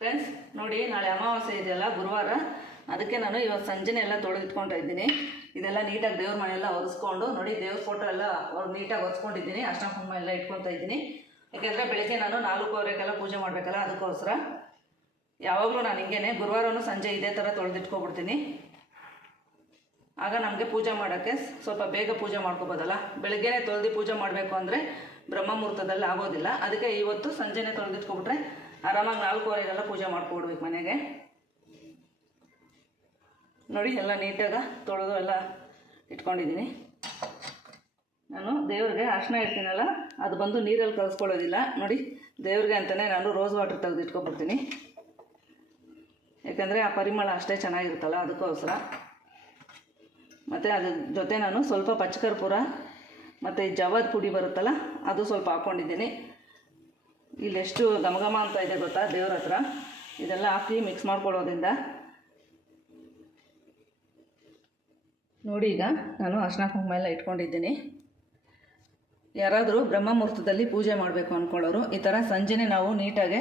Friends ನೋಡಿ, ನಾಳೆ ಅಮಾವಾಸ್ಯೆ ಇದೆಯಲ್ಲ ಗುರುವಾರ. ಅದಕ್ಕೆ ನಾನು ಇವತ್ತು ಸಂಜೆನೆ ಎಲ್ಲ ತೊಳೆದಿಟ್ಕೊತಾ ಇದ್ದೀನಿ. ಇದೆಲ್ಲ ನೀಟಾಗಿ ದೇವ್ರ ಮನೆಯೆಲ್ಲ ಒರೆಸ್ಕೊಂಡು, ನೋಡಿ, ದೇವ್ರ ಫೋಟೋ ಎಲ್ಲ ನೀಟಾಗಿ ಒರೆಸ್ಕೊಂಡಿದ್ದೀನಿ. ಅಷ್ಟ ಕುಂಕುಮ ಎಲ್ಲ ಇಟ್ಕೊತಾ ಇದ್ದೀನಿ. ಯಾಕೆಂದರೆ ಬೆಳಗ್ಗೆ ನಾನು ನಾಲ್ಕೂವರೆಗೆಲ್ಲ ಪೂಜೆ ಮಾಡಬೇಕಲ್ಲ, ಅದಕ್ಕೋಸ್ಕರ. ಯಾವಾಗಲೂ ನಾನು ಹಿಂಗೇನೆ, ಗುರುವಾರನೂ ಸಂಜೆ ಇದೇ ಥರ ತೊಳೆದಿಟ್ಕೊಬಿಡ್ತೀನಿ. ಆಗ ನಮಗೆ ಪೂಜೆ ಮಾಡೋಕ್ಕೆ ಸ್ವಲ್ಪ ಬೇಗ ಪೂಜೆ ಮಾಡ್ಕೋಬೋದಲ್ಲ. ಬೆಳಗ್ಗೆನೇ ತೊಳೆದು ಪೂಜೆ ಮಾಡಬೇಕು ಅಂದರೆ ಬ್ರಹ್ಮ ಮುಹೂರ್ತದಲ್ಲಿ ಆಗೋದಿಲ್ಲ. ಅದಕ್ಕೆ ಇವತ್ತು ಸಂಜೆನೇ ತೊಳೆದಿಟ್ಕೊಬಿಟ್ರೆ ಆರಾಮಾಗಿ ನಾಲ್ಕೂವರೆಗೆಲ್ಲ ಪೂಜೆ ಮಾಡ್ಕೊಡ್ಬೇಕು ಮನೆಗೆ. ನೋಡಿ, ಎಲ್ಲ ನೀಟಾಗಿ ತೊಳೆದು ಎಲ್ಲ ಇಟ್ಕೊಂಡಿದ್ದೀನಿ. ನಾನು ದೇವ್ರಿಗೆ ಅರ್ಶನ ಇಡ್ತೀನಲ್ಲ, ಅದು ಬಂದು ನೀರಲ್ಲಿ ಕಲಿಸ್ಕೊಳ್ಳೋದಿಲ್ಲ. ನೋಡಿ, ದೇವ್ರಿಗೆ ಅಂತಲೇ ನಾನು ರೋಸ್ ವಾಟರ್ ತೆಗೆದು ಇಟ್ಕೊಬಿಡ್ತೀನಿ. ಯಾಕಂದರೆ ಆ ಪರಿಮಳ ಅಷ್ಟೇ ಚೆನ್ನಾಗಿರುತ್ತಲ್ಲ, ಅದಕ್ಕೋಸ್ಕರ. ಮತ್ತು ಅದ್ರ ಜೊತೆ ನಾನು ಸ್ವಲ್ಪ ಪಚ್ಚಕರ್ಪೂರ ಮತ್ತು ಜವದ ಪುಡಿ ಬರುತ್ತಲ್ಲ, ಅದು ಸ್ವಲ್ಪ ಹಾಕ್ಕೊಂಡಿದ್ದೀನಿ ಇಲ್ಲೆಷ್ಟು ಘಮಘಮ ಅಂತ ಇದೆ ಗೊತ್ತಾ ದೇವ್ರ ಹತ್ರ? ಇದೆಲ್ಲ ಹಾಕಿ ಮಿಕ್ಸ್ ಮಾಡ್ಕೊಳ್ಳೋದ್ರಿಂದ. ನೋಡಿ ಈಗ ನಾನು ಅರ್ಶನ ಕುಂಕುಮ ಎಲ್ಲ ಇಟ್ಕೊಂಡಿದ್ದೀನಿ. ಯಾರಾದರೂ ಬ್ರಹ್ಮ ಮುಹೂರ್ತದಲ್ಲಿ ಪೂಜೆ ಮಾಡಬೇಕು ಅಂದ್ಕೊಳ್ಳೋರು ಈ ಥರ ಸಂಜೆನೇ ನಾವು ನೀಟಾಗಿ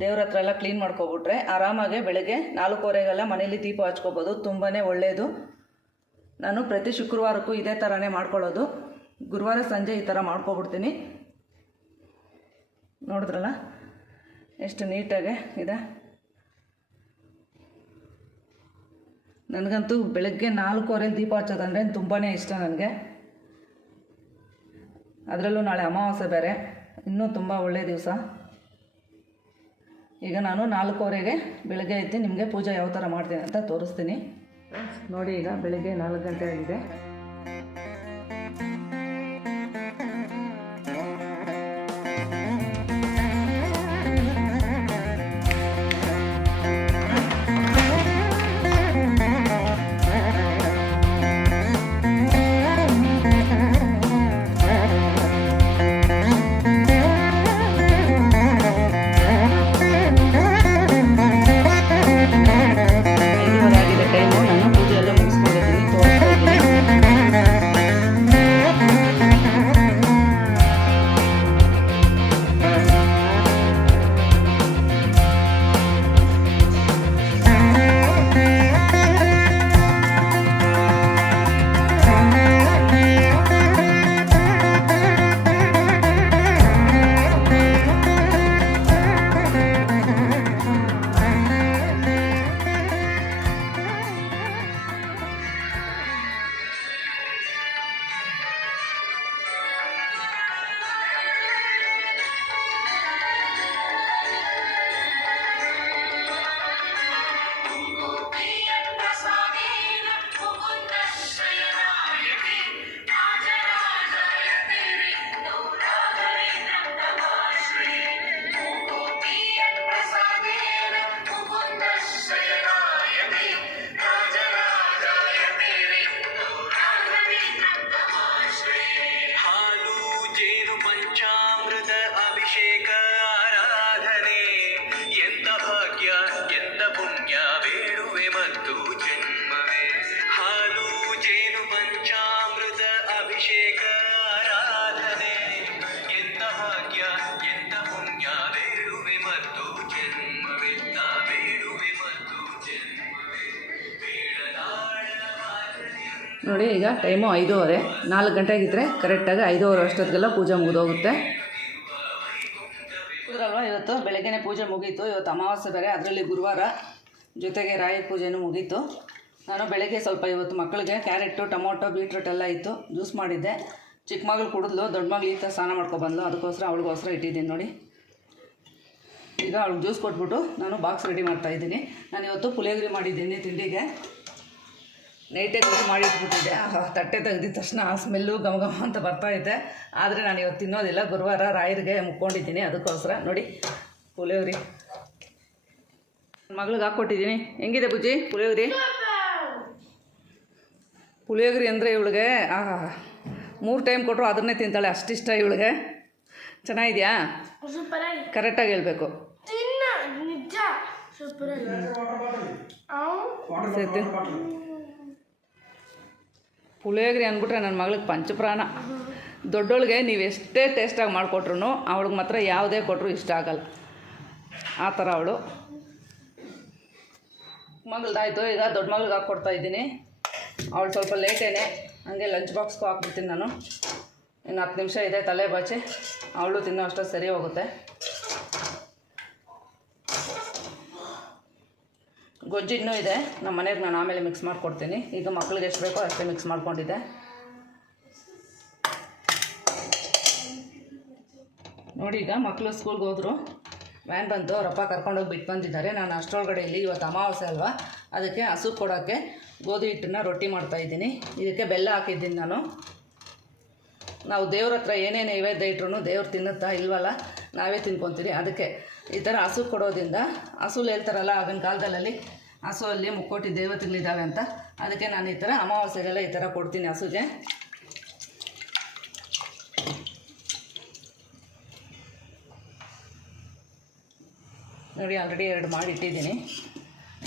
ದೇವ್ರ ಹತ್ರ ಎಲ್ಲ ಕ್ಲೀನ್ ಮಾಡ್ಕೊಬಿಟ್ರೆ ಆರಾಮಾಗಿ ಬೆಳಗ್ಗೆ ನಾಲ್ಕೂವರೆಗೆಲ್ಲ ಮನೇಲಿ ದೀಪ ಹಚ್ಕೋಬೋದು ತುಂಬಾ ಒಳ್ಳೆಯದು ನಾನು ಪ್ರತಿ ಶುಕ್ರವಾರಕ್ಕೂ ಇದೇ ಥರನೇ ಮಾಡ್ಕೊಳ್ಳೋದು. ಗುರುವಾರ ಸಂಜೆ ಈ ಥರ ಮಾಡ್ಕೊಬಿಡ್ತೀನಿ. ನೋಡಿದ್ರಲ್ಲ? ಎಷ್ಟು ನೀಟಾಗೆ ಇದೆ. ನನಗಂತೂ ಬೆಳಗ್ಗೆ ನಾಲ್ಕೂವರೆಲಿ ದೀಪ ಹಚ್ಚೋದಂದ್ರೆ ತುಂಬಾ ಇಷ್ಟ ನನಗೆ. ಅದರಲ್ಲೂ ನಾಳೆ ಅಮಾವಾಸ್ಯೆ ಬೇರೆ. ಇನ್ನೂ ತುಂಬ ಒಳ್ಳೆಯ ದಿವಸ. ಈಗ ನಾನು ನಾಲ್ಕೂವರೆಗೆ ಬೆಳಗ್ಗೆ ಎದ್ದು ನಿಮಗೆ ಪೂಜೆ ಯಾವ ಥರ ಮಾಡ್ತೀನಿ ಅಂತ ತೋರಿಸ್ತೀನಿ. ನೋಡಿ ಈಗ ಬೆಳಗ್ಗೆ ನಾಲ್ಕು ಗಂಟೆ ಆಗಿದೆ. ನೋಡಿ, ಈಗ ಟೈಮು ಐದೂವರೆ. ನಾಲ್ಕು ಗಂಟೆಗಿದ್ರೆ ಕರೆಕ್ಟಾಗಿ ಐದೂವರೆ ಅಷ್ಟೊತ್ತಿಗೆಲ್ಲ ಪೂಜೆ ಮುಗಿದೋಗುತ್ತೆ. ಕುದ್ರಲ್ವ, ಇವತ್ತು ಬೆಳಗ್ಗೆನೇ ಪೂಜೆ ಮುಗೀತು. ಇವತ್ತು ಅಮಾವಾಸ್ಯೆ ಬೇರೆ, ಅದರಲ್ಲಿ ಗುರುವಾರ ಜೊತೆಗೆ ರಾಯಿ ಪೂಜೆನೂ ಮುಗೀತು. ನಾನು ಬೆಳಗ್ಗೆ ಸ್ವಲ್ಪ ಇವತ್ತು ಮಕ್ಕಳಿಗೆ ಕ್ಯಾರೆಟು ಟೊಮೊಟೊ, ಬೀಟ್ರೂಟ್ ಎಲ್ಲ ಇತ್ತು, ಜ್ಯೂಸ್ ಮಾಡಿದ್ದೆ. ಚಿಕ್ಕ ಮಗಳು ಕುಡಿದ್ಲು, ದೊಡ್ಡ ಮಗಳು ಈಗ ಸ್ನಾನ ಮಾಡ್ಕೊಬಂದ್ಲು ಅದಕ್ಕೋಸ್ಕರ ಅವಳಿಗೋಸ್ಕರ ಇಟ್ಟಿದ್ದೀನಿ ನೋಡಿ. ಈಗ ಅವ್ಳಿಗೆ ಜ್ಯೂಸ್ ಕೊಟ್ಬಿಟ್ಟು ನಾನು ಬಾಕ್ಸ್ ರೆಡಿ ಮಾಡ್ತಾ ಇದ್ದೀನಿ. ನಾನು ಇವತ್ತು ಪುಳಿಯೋಗರೆ ಮಾಡಿದ್ದೀನಿ ತಿಂಡಿಗೆ. ನೈಟೇ ಕುಕ್ ಮಾಡಿ ಇಟ್ಬಿಟ್ಟಿದ್ದೆ. ಆಹಾ, ತಟ್ಟೆ ತೆಗೆದಿದ ತಕ್ಷಣ ಆ ಸ್ಮೆಲ್ಲು ಘಮ ಘಮ ಅಂತ ಬರ್ತೈತೆ ಆದರೆ ನಾನು ಇವತ್ತು ತಿನ್ನೋದಿಲ್ಲ. ಗುರುವಾರ ರಾಯರಿಗೆ ಮುಕ್ಕೊಂಡಿದ್ದೀನಿ ಅದಕ್ಕೋಸ್ಕರ. ನೋಡಿ ಪುಳಿಯೋಗ್ರಿ. ನನ್ನ ಮಗಳಿಗೆ ಹಾಕ್ಕೊಟ್ಟಿದ್ದೀನಿ. ಹೆಂಗಿದೆ ಬುಜ್ಜಿ? ಪುಳಿಯೋಗ್ರಿ? ಪುಳಿಯೋಗರೆ ಅಂದರೆ ಇವಳಿಗೆ ಆಹಾ ಮೂರು ಟೈಮ್ ಕೊಟ್ಟರು ಅದನ್ನೇ ತಿಂತಾಳೆ. ಅಷ್ಟಿಷ್ಟ ಇವಳಿಗೆ. ಚೆನ್ನಾಗಿದೆಯಾ? ಕರೆಕ್ಟಾಗಿ ಹೇಳಬೇಕು. ತಿನ್ನ ಪುಳಿಯೋಗರೆ ಅಂದ್ಬಿಟ್ರೆ ನನ್ನ ಮಗಳಿಗೆ ಪಂಚಪ್ರಾಣ. ದೊಡ್ಡೋಳಿಗೆ ನೀವು ಎಷ್ಟೇ ಟೇಸ್ಟಾಗಿ ಮಾಡಿಕೊಟ್ರು ಅವಳಿಗೆ ಮಾತ್ರ ಯಾವುದೇ ಕೊಟ್ಟರು ಇಷ್ಟ ಆಗಲ್ಲ. ಆ ಥರ ಅವಳು. ಮಗಳದಾಯ್ತು, ಈಗ ದೊಡ್ಡ ಮಗಳಿಗೆ ಹಾಕ್ಕೊಡ್ತಾ ಇದ್ದೀನಿ. ಅವಳು ಸ್ವಲ್ಪ ಲೇಟೇನೆ ಹಂಗೆ ಲಂಚ್ ಬಾಕ್ಸ್ಗೂ ಹಾಕ್ಬಿಡ್ತೀನಿ ನಾನು. ಇನ್ನು ಹತ್ತು ನಿಮಿಷ ಇದೆ ತಲೆ ಬಾಚಿ. ಅವಳು ತಿನ್ನೋ ಅಷ್ಟೇ ಸರಿ ಹೋಗುತ್ತೆ. ಗೊಜ್ಜು ಇನ್ನೂ ಇದೆ. ನಮ್ಮ ಮನೆಗೆ ನಾನು ಆಮೇಲೆ ಮಿಕ್ಸ್ ಮಾಡಿಕೊಡ್ತೀನಿ. ಈಗ ಮಕ್ಳಿಗೆ ಎಷ್ಟು ಬೇಕೋ ಅಷ್ಟೇ ಮಿಕ್ಸ್ ಮಾಡ್ಕೊಂಡಿದ್ದೆ. ನೋಡಿ ಈಗ ಮಕ್ಕಳು ಸ್ಕೂಲ್ಗೆ ಹೋದರು. ವ್ಯಾನ್ ಬಂತು ಅವರಪ್ಪ ಕರ್ಕೊಂಡೋಗಿ ಬಿಟ್ಟು ಬಂದಿದ್ದಾರೆ. ನಾನು ಅಷ್ಟರೊಳಗಡೆ ಇಲ್ಲಿ ಇವತ್ತು ಅಮಾವಾಸ್ಯೆ ಅಲ್ವಾ? ಅದಕ್ಕೆ ಹಸು ಕೊಡೋಕ್ಕೆ ಗೋಧಿ ಹಿಟ್ಟನ್ನ ರೊಟ್ಟಿ ಮಾಡ್ತಾ ಇದ್ದೀನಿ. ಇದಕ್ಕೆ ಬೆಲ್ಲ ಹಾಕಿದ್ದೀನಿ ನಾನು. ನಾವು ದೇವ್ರ ಹತ್ರ ಏನೇ ನೈವೇದ್ಯ ಇಟ್ರು ದೇವ್ರು ತಿನ್ನುತ್ತಾ ಇಲ್ವಲ್ಲ, ನಾವೇ ತಿನ್ಕೊತೀವಿ ಅದಕ್ಕೆ ಈ ಥರ ಹಸು ಕೊಡೋದ್ರಿಂದ, ಹಸುಲು ಹೇಳ್ತಾರಲ್ಲ ಆಗಿನ ಕಾಲದಲ್ಲಿ ಹಸು ಅಲ್ಲಿ ಮುಕ್ಕೋಟಿ ದೇವತೆಗಳಿದ್ದಾವೆ ಅಂತ, ಅದಕ್ಕೆ ನಾನು ಈ ಥರ ಅಮಾವಾಸ್ಯೆಗೆಲ್ಲ ಈ ಥರ ಕೊಡ್ತೀನಿ ಹಸುಗೆ. ನೋಡಿ ಆಲ್ರೆಡಿ ಎರಡು ಮಾಡಿ ಇಟ್ಟಿದ್ದೀನಿ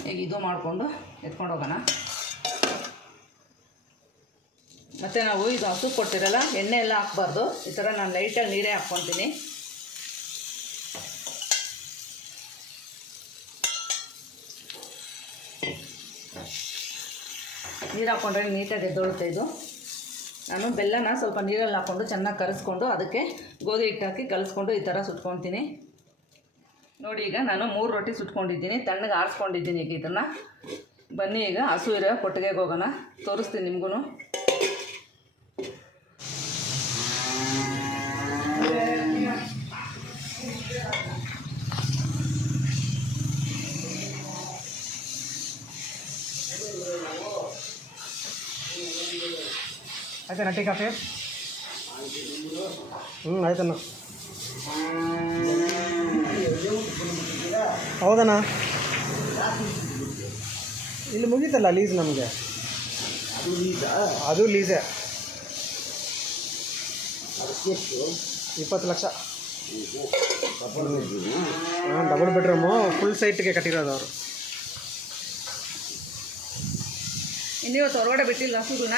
ಈಗ ಇದು ಮಾಡಿಕೊಂಡು ಎತ್ಕೊಂಡು ಹೋಗೋಣ ಮತ್ತು ನಾವು ಇದು ಹಸು ಕೊಟ್ಟಿರಲ್ಲ ಎಣ್ಣೆ ಎಲ್ಲ ಹಾಕ್ಬಾರ್ದು. ಈ ಥರ ನಾನು ಲೈಟಾಗಿ ನೀರೇ ಹಾಕ್ಕೊತೀನಿ. ನೀರು ಹಾಕ್ಕೊಂಡ್ರೆ ನೀಟಾಗಿ ಎದ್ದೊಳುತ್ತೆ ಇದು. ನಾನು ಬೆಲ್ಲನ ಸ್ವಲ್ಪ ನೀರಲ್ಲಿ ಹಾಕ್ಕೊಂಡು ಚೆನ್ನಾಗಿ ಕರೆಸ್ಕೊಂಡು ಅದಕ್ಕೆ ಗೋಧಿ ಹಿಟ್ಟು ಹಾಕಿ ಕಲಿಸ್ಕೊಂಡು ಈ ಥರ ಸುಟ್ಕೊತೀನಿ. ನೋಡಿ ಈಗ ನಾನು ಮೂರು ರೊಟ್ಟಿ ಸುಟ್ಕೊಂಡಿದ್ದೀನಿ, ತಣ್ಣಗೆ ಆರಿಸ್ಕೊಂಡಿದ್ದೀನಿ ಈಗ ಇದನ್ನು. ಬನ್ನಿ ಈಗ ಹಸು ಇರೋ ಕೊಟ್ಟಿಗೆಗೆ ಹೋಗೋಣ. ತೋರಿಸ್ತೀನಿ ನಿಮಗೂ ಆಯ್ತಣ್ಣ ಟೀ ಕಾಫಿ ಹ್ಞೂ ಆಯ್ತಣ್ಣ ಹೌದಣ್ಣ. ಇಲ್ಲಿ ಮುಗೀತಲ್ಲ ಲೀಸ್ ನಮಗೆ? ಅದು ಲೀಸೇ ಇಪ್ಪತ್ತು ಲಕ್ಷ. ಹಾಂ ಡಬಲ್ ಬೆಡ್ರೂಮು ಫುಲ್ ಸೈಟ್ಗೆ ಕಟ್ಟಿರೋದು ಅವರು. ಇನ್ನಿವತ್ತು ಹೊರಗಡೆ ಬಿಟ್ಟಿಲ್ಲ ಹಸುಗಳನ್ನ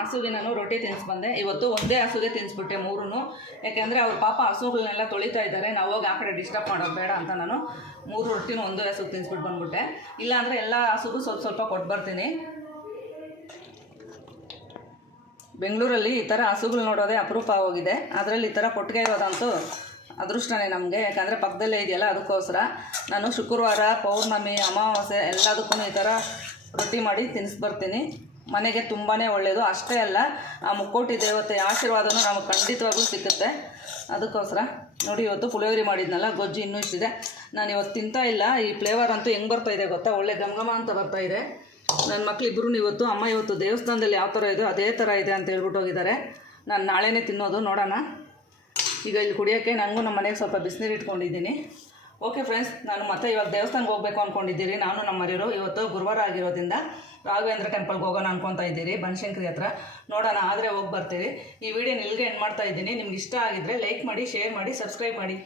ಹಸುಗೆ ನಾನು ರೊಟ್ಟಿ ತಿನ್ನಿಸ್ಬಂದೆ ಇವತ್ತು ಒಂದೇ ಹಸುಗೆ ತಿನ್ನಿಸ್ಬಿಟ್ಟೆ ಮೂರೂ ಯಾಕೆಂದರೆ ಅವ್ರ ಪಾಪ ಹಸುಗಳನ್ನೆಲ್ಲ ತೊಳಿತಾ ಇದ್ದಾರೆ. ನಾವು ಹೋಗಿ ಆ ಕಡೆ ಡಿಸ್ಟರ್ಬ್ ಮಾಡೋದು ಬೇಡ ಅಂತ ನಾನು ಮೂರು ರೊಟ್ಟಿನೂ ಒಂದೇ ಹಸುಗೆ ತಿನ್ನಿಸ್ಬಿಟ್ಟು ಬಂದ್ಬಿಟ್ಟೆ. ಇಲ್ಲಾಂದರೆ ಎಲ್ಲ ಹಸುಗೂ ಸ್ವಲ್ಪ ಸ್ವಲ್ಪ ಕೊಟ್ಟು ಬರ್ತೀನಿ. ಬೆಂಗಳೂರಲ್ಲಿ ಈ ಥರ ಹಸುಗಳು ನೋಡೋದೇ ಅಪರೂಪ ಹೋಗಿದೆ ಅದರಲ್ಲಿ ಈ ಥರ ಕೊಟ್ಟಿಗೆ ಇರೋದಂತೂ ಅದೃಷ್ಟನೇ ನಮಗೆ. ಯಾಕಂದರೆ ಪಕ್ಕದಲ್ಲೇ ಇದೆಯಲ್ಲ ಅದಕ್ಕೋಸ್ಕರ ನಾನು ಶುಕ್ರವಾರ, ಪೌರ್ಣಮಿ, ಅಮಾವಾಸ್ಯೆ ಎಲ್ಲದಕ್ಕೂ ಈ ಥರ ರೊಟ್ಟಿ ಮಾಡಿ ತಿನ್ನಿಸ್ಬರ್ತೀನಿ ಮನೆಗೆ ತುಂಬಾ ಒಳ್ಳೆಯದು ಅಷ್ಟೇ ಅಲ್ಲ, ಆ ಮುಕ್ಕೋಟಿ ದೇವತೆ ಆಶೀರ್ವಾದನೂ ನಮಗೆ ಖಂಡಿತವಾಗ್ಲೂ ಸಿಕ್ಕುತ್ತೆ. ಅದಕ್ಕೋಸ್ಕರ ನೋಡಿ, ಇವತ್ತು ಪುಳಿಯೋಗರೆ ಮಾಡಿದ್ನಲ್ಲ, ಗೊಜ್ಜು ಇನ್ನೂ ಇಷ್ಟಿದೆ. ನಾನು ಇವತ್ತು ತಿಂತಾ ಇಲ್ಲ. ಈ ಫ್ಲೇವರ್ ಅಂತೂ ಹೆಂಗೆ ಬರ್ತಾ ಇದೆ ಗೊತ್ತಾ? ಒಳ್ಳೆ ಗಮಗಮ ಅಂತ ಬರ್ತಾ ಇದೆ. ನನ್ನ ಮಕ್ಕಳಿಬ್ಬರು ಇವತ್ತು, ಅಮ್ಮ ಇವತ್ತು ದೇವಸ್ಥಾನದಲ್ಲಿ ಯಾವ ಥರ ಇದೆ, ಅದೇ ಥರ ಇದೆ ಅಂತ ಹೇಳ್ಬಿಟ್ಟು ಹೋಗಿದ್ದಾರೆ. ನಾನು ನಾಳೆನೇ ತಿನ್ನೋದು, ನೋಡೋಣ. ಈಗ ಇಲ್ಲಿ ಕುಡಿಯೋಕ್ಕೆ ನನಗೂ ನಮ್ಮ ಮನೆಗೆ ಸ್ವಲ್ಪ ಬಿಸಿನೀರು ಇಟ್ಕೊಂಡಿದ್ದೀನಿ. ಓಕೆ ಫ್ರೆಂಡ್ಸ್ ನಾನು ಮತ್ತೆ ಇವಾಗ ದೇವಸ್ಥಾನಕ್ಕೆ ಹೋಗಬೇಕು ಅಂದ್ಕೊಂಡಿದ್ದೀರಿ ನಾನು ನಮ್ಮ ಮರಿಯರು ಇವತ್ತು ಗುರುವಾರ ಆಗಿರೋದ್ರಿಂದ ರಾಘವೇಂದ್ರ ಟೆಂಪಲ್ಗೆ ಹೋಗೋಣ ಅನ್ಕೊತಾ ಇದ್ದೀರಿ, ಬನಶಂಕರಿ ಹತ್ರ. ನೋಡೋಣ, ಆದರೆ ಹೋಗಿ ಬರ್ತೀರಿ. ಈ ವಿಡಿಯೋ ನಿಲ್ಗೆ ಎಂಡ್ ಮಾಡ್ತಾ ಇದ್ದೀನಿ. ನಿಮ್ಗೆ ಇಷ್ಟ ಆಗಿದ್ರೆ ಲೈಕ್ ಮಾಡಿ ಶೇರ್ ಮಾಡಿ ಸಬ್ಸ್ಕ್ರೈಬ್ ಮಾಡಿ.